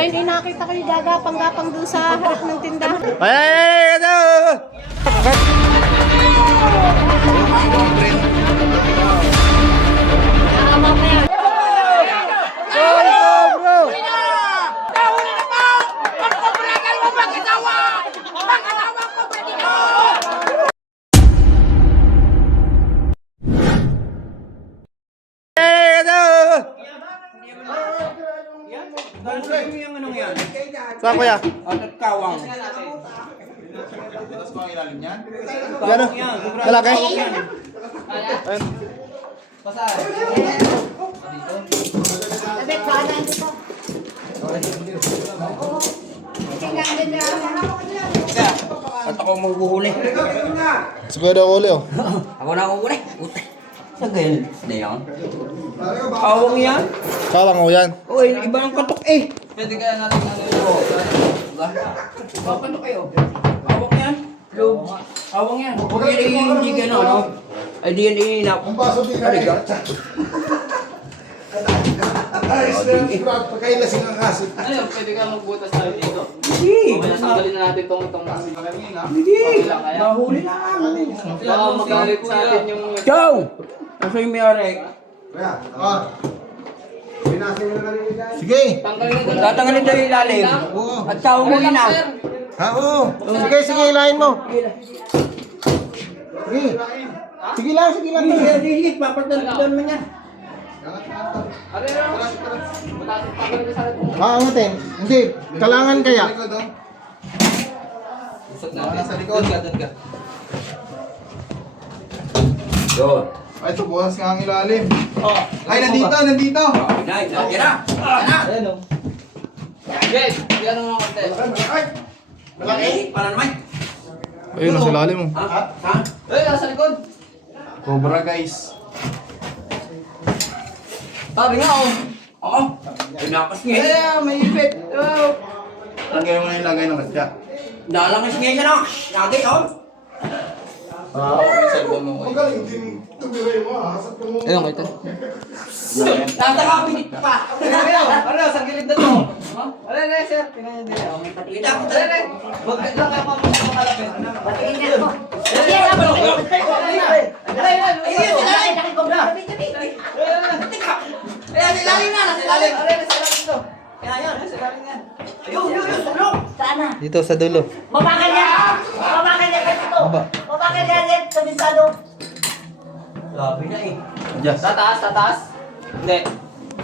Ay, nakita ko yung gagapang-gapang doon sa harap ng tindahan. Ay! Saan kuya? At kawang. Gano'n? Lalaki? Ayun. Sabi, paano dito? At ako maghuhuli. Siguro daw uli oh. Ako na huhuli. Ute. Saan ganyan? Hindi yan. Kawang yan? Kawang mo yan. Uy, iba ng katok eh. Pwede kaya natin katok kayo. Kawang yan? Kawang yan. Huwag yan hindi gano'n, no? Ay, di yan iinap. Haliga. Pagkailasing ang kasit. Ano, pwede ka magbutas tayo dito? Hindi. Tanggalin na natin itong Hindi. Mahuli na. baka magalit sa atin yung... Chow! Asa yung may-ari? Sige. Tanggalin na doon. Tatanggalin daw yung ilalim. At kawang mo yun ah. Ha, oo. Sige, sige, ilahin mo. Sige. Sige lang, sige lang. Sige, papagdaldan mo yan. Ano yun? Tanggalin ka sa atin. Aangatin. Hindi, kalangan kaya. Isot natin sa likod. Doon ka. Doon. Ay, ito, bukas nga ang ilalim. Oh. Ay, nandito. Nay, yan na. Ayan o. Yes, yan ang mga konti. Malaki. Para naman. Ayun, nasa lalim mo. Ha? Saan? Eh, nasa likod. Cobra, guys. Sabi nga oh. Oo. Pinakas niya. Eh, may ipit. Oh. Lagay mo na yung lagay ng katya. Dalangis niya siya na. Lagay, oh. Magaling din tumiray mo, hasap mo. Ayun, ito. Nasa kapinit pa. Ano, sa gilid na to. Ano, sir? Tingnan niyo dito. May patingin ako. Wag lang kayo mamalapit. Patingin niya ako. Sige, ako. Ayun, silalim. Ayan, silalim na. Silalim. Ayan, silalim yan. Ayun, sulong. Sana. Dito sa dulo. Mabagal yan. Mabagal yan dito. Mabagal yan sa bisado. Sabi na eh. Tataas. Hindi.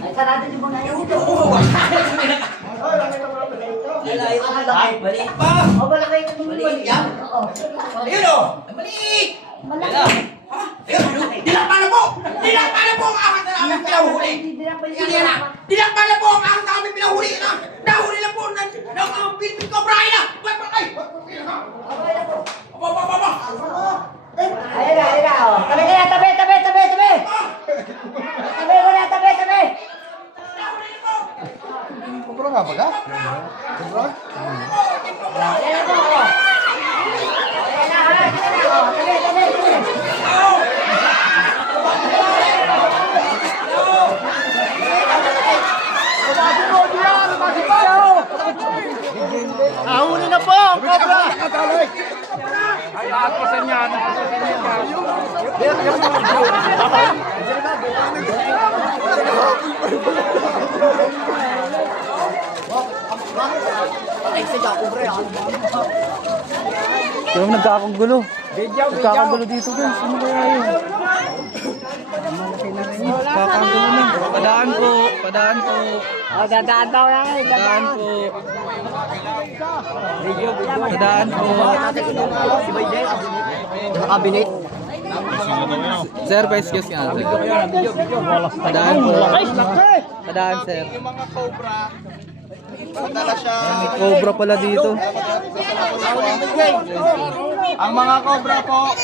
Ay, sarado yung mga yun. Ay, malaki. Maliit pa. O, malaki yung Maliit yan. Oo. Ayun, oh. Maliit. Malaki. Ha? Ayun, dilakpan na po! Dilakpan na po ang ahas na aming pinahuli! Yan na! Dilakpan na po ang ahas na aming pinahuli! Nahuli na po ng Philippine Cobra na! Ba't ba kayo? Aba! Ayun na. O. Tabi ka na, tabi. Tabi ko na, tabi. Cobra nga ba ka? Cobra? Ayan na po. O. Ayan na, ha. Sige na. O, tabi. Ahuli na po! Cobra! Ay, nakakusan niya. Pero nagkakagulo. Nagkakagulo dito guys. Ano kaya yun? Nagkakagulo na. Padaan po. O, dadaan daw yan. Padaan po. Padaan po. Nakabinet. Sir, pa-excuse nga. Padaan po. Padaan, sir. Yung mga cobra, madala siya. Cobra pala dito. Ang mga cobra po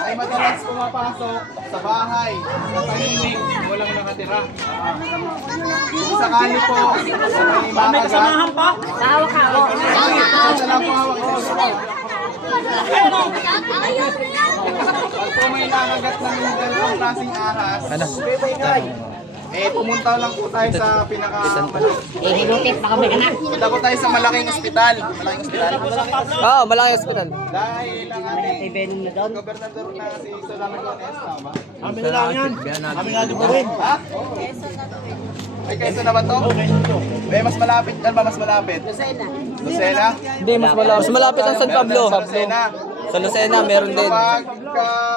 ay madalas pumapasok sa bahay na tahimik, walang nakatira. Kung sakali po sa may makagat, Hawak-hawak. madala po hawak sa pag po may nakagat ng ganitong klaseng ahas, Ano? Pumunta lang po tayo sa Hinutip na kami anak. punta po tayo sa malaking ospital. Malaking ospital. Oo, malaking hospital. Dahil ang ating Ibenin na doon. gobernador na si Solano Lones, tama? Amin na lang yan. Amin nga din po rin. Ha? Ay, Quezon na ba to? Mas malapit. Ano ba mas malapit? Lucena? Hindi, mas malapit ang San Pablo. Sa Lucena. Sa Lucena, meron din. Kapag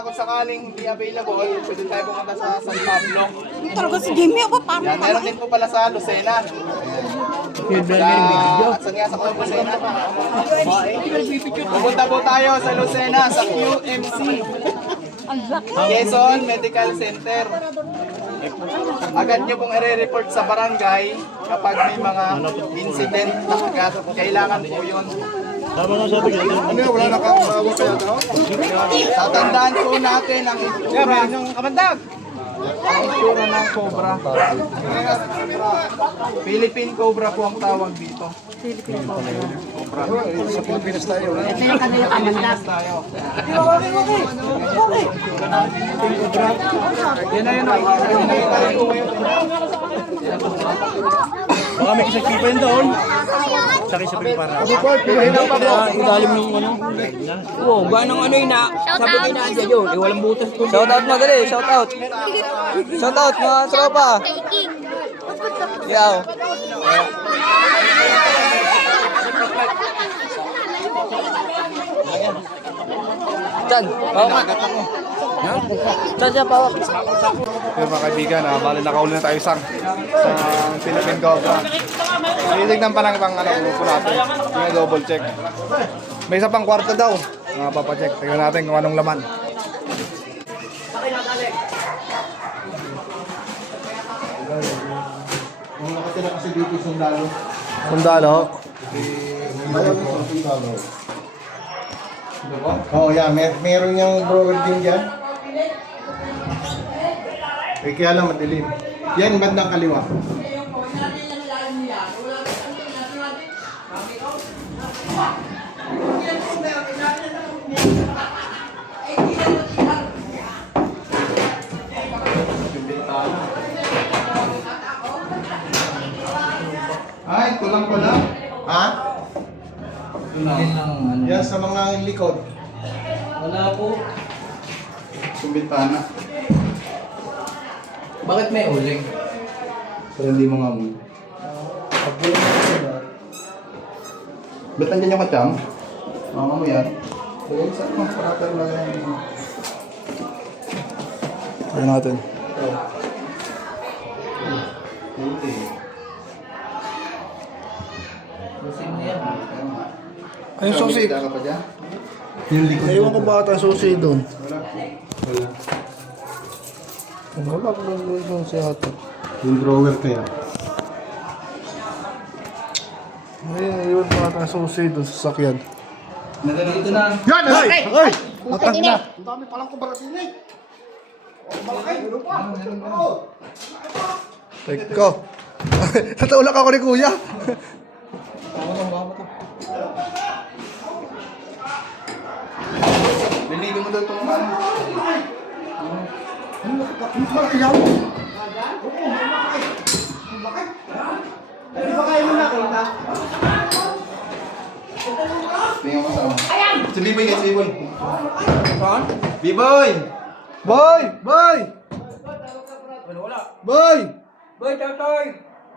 kung sakaling hindi available, pwede tayo pumunta sa San Pablo. Talaga si Jimmy ako pa. Yan, meron din po pala sa Lucena. Saan nga sa Lucena? Pupunta po tayo sa Lucena, sa QMC. Quezon Medical Center. Agad nyo pong i-report sa barangay kapag may mga incident na agad. Kailangan po yun. Tatandaan po natin ang itsura ng cobra. Philippine Cobra po ang tawag dito. Sa Pilipinas tayo. Ito yung kanila kamandag. Yan na yun. Baka may isang kipa yun doon. Sakit sa para. Ilalim ng ano. Oo, ganang ano yun na. Sabi ko na dyan yun. Walang butas ko. Shout out mga gali, shout out. Shout out mga tropa. Yaw. Chan, pawak ka. Chan siya, pawak. Pero mga kaibigan, bali nakauli na tayo sa Philippine Cobra. Titignan pa lang pang po natin. Yung double check. May isa pang kwarto daw. Papacheck. Tignan natin kung anong laman. Kung nakatira kasi dito sundalo. Sundalo? Oh, yeah, meron yung broker din dyan. Kaya lang madilim. Yan, bandang kaliwa. Ay, ito lang pala. Ha? Yan sa mga likod. Wala po. Sumbitana. Bakit may uling? Pero hindi mo nga mo. Ba't nandiyan yung katyam? Mama mo yan. Kaya saan mo? Parater lang yan. Ano natin? Ano yung susi? Ka pa dyan? Yung likod. Ewan ko ba ata susi doon. Wala ko lang doon si ate. Yung drawer kaya. Ay, ewan ko ata susi doon sa sakyan. Dito na. Yan! Ay! Ay! Matag na. Ang dami palang kubaratin eh. Teka. Natulak ako ni kuya. Lilibin mo daw itong ano. Ano pala iyaw? Di ba kayo mo nakita? Tingnan mo sa ano. Si B-Boy guys, B-Boy. Saan? B-Boy! Boy! Boy! Boy! Boy, tatoy!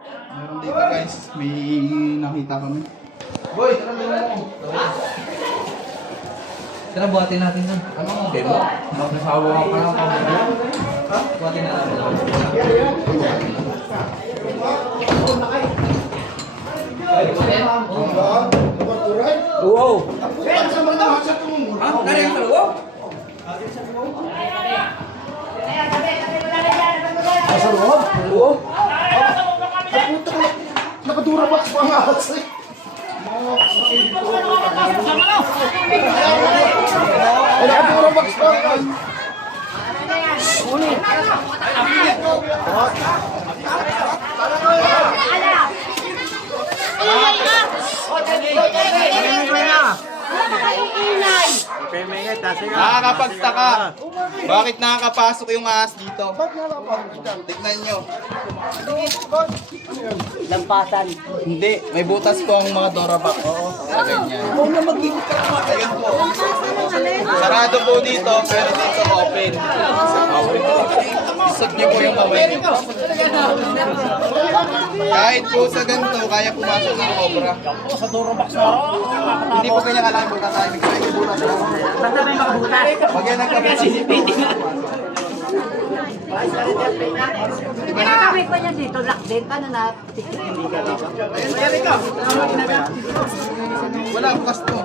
Meron dito guys, may nakita kami. Boy, tara mo. Tara, buhatin natin nun. Ano ang demo? Nasawa ka pa lang. Ha? Buhatin natin. Oo. Ha? Nariyan sa loob? Sa loob? Oo. Nakadura box pa nga. Ay, nakadura box pa nga. Wala kayong ingay. Nakakapagtaka. Bakit nakakapasok yung ahas dito? Tignan nyo. Lampasan. Hindi, may butas po ang mga Doraback. Oo, ganyan. Ayun po. Sarado po dito, pero dito open. Isot nyo po yung kamay nyo. Kahit po sa ganito, kaya pumasok ng cobra. Hindi po kanya kailangan butas tayo. May butas po. Basta may makabutas. Pag yan nagkabutas dito. Kami pa niya dito, lock din. Paano na? Wala, bukas to.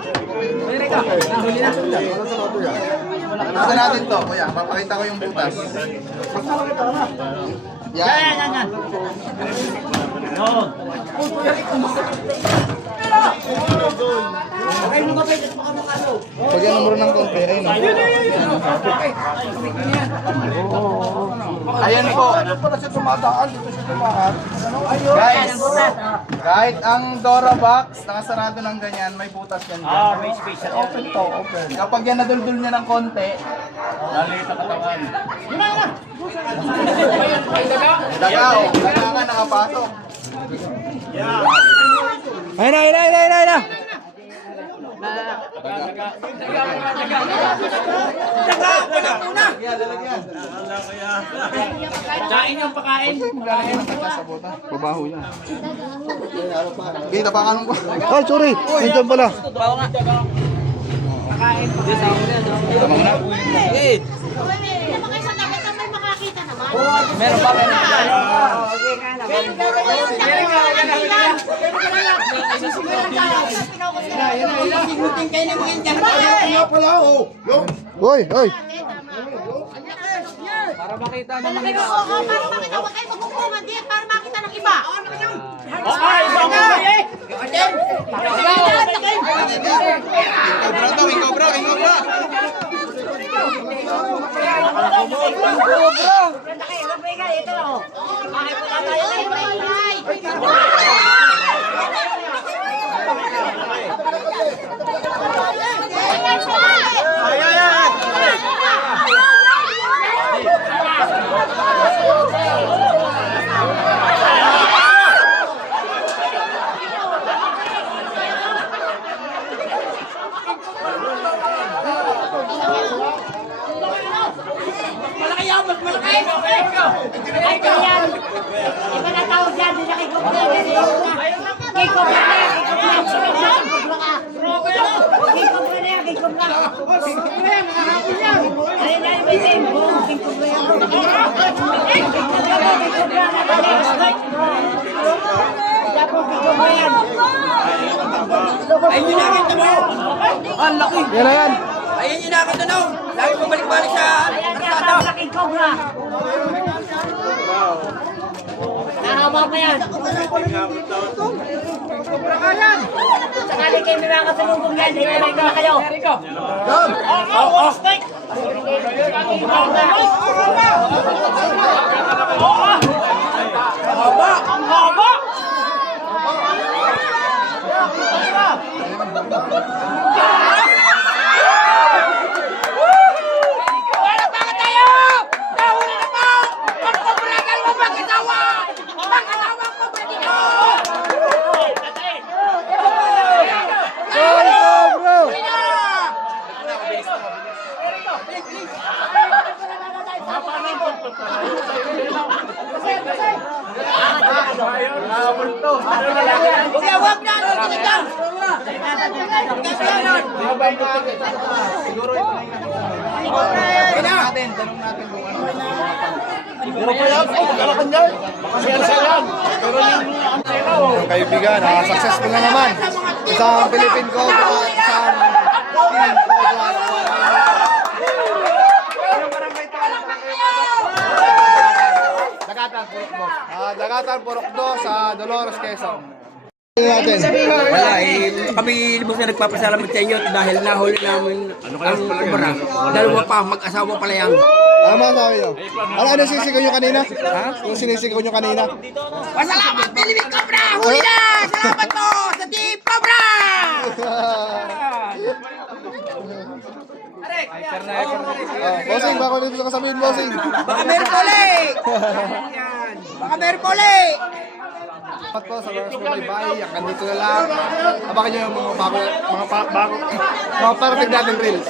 Bukas natin to, kuya. Papakita ko yung butas. Yan. Pag yan numero ng konti, ayun. Ayan po. Guys, kahit ang Dorabox, nakasarado ng ganyan, may butas yan. May space. Open to, open. Kapag yan naduldul niya ng konti, lalit ang katawan. Dagaw, daga nakapasok. Ayun na. Kain yung pakain. Babaho yan. Kita pa kanong ko. Ay, sorry. Nandiyan pala. Tama mo na. Meron pa. Hoy. Para makita naman. Para makita, huwag kayo magkukungan din para makita ng iba. Cobra. Ito lang. Okay po na tayo. Ay, yan. Iba na tawag dyan. Hindi na kay Cobra. Kay Cobra na yan. Kay Cobra na yan. Kay Cobra. Ay, na yung bitin. Kay Cobra yan. Kay Cobra na balik. Tapos kay Cobra yan. Ayun yung nakita mo. Ang laki. Yan na yan. Ayun yung nakita mo. Lagi pabalik-balik sa Ayan yan. Tapos kay Cobra. Nahaba pa yan. Sakali kayo may mga kasalubong yan, hindi na lang kayo. Wala pa ka tayo! Nahuli na po! Ang Cobra, dalawang mag-asawa! Mag-asawa ko ba dito? Huli na! Huwag na! Siguro ito na natin. Tanong natin kung ano. Kaibigan, successful na naman. Isang Philippine Cobra at isang Team Cobra. Dagatan Purokdo sa Dolores, Quezon. Wala kami lubos na nagpapasalamat sa inyo dahil nahuli namin ang Cobra. Dalawa pa, mag-asawa pala yan. Ano masasabi nyo? Ano sinisigaw nyo kanina? Ha? Yung sinisigaw nyo kanina? Pasalamat, Philippine Cobra! Huli na! Salamat po sa Team Cobra! mo sabihin, bossing. Baka Merkole! Baka Merkole! Salamat po sa mga sumaybay. Hanggang dito na lang. Abangan nyo yung mga bago, mga parating nating reels.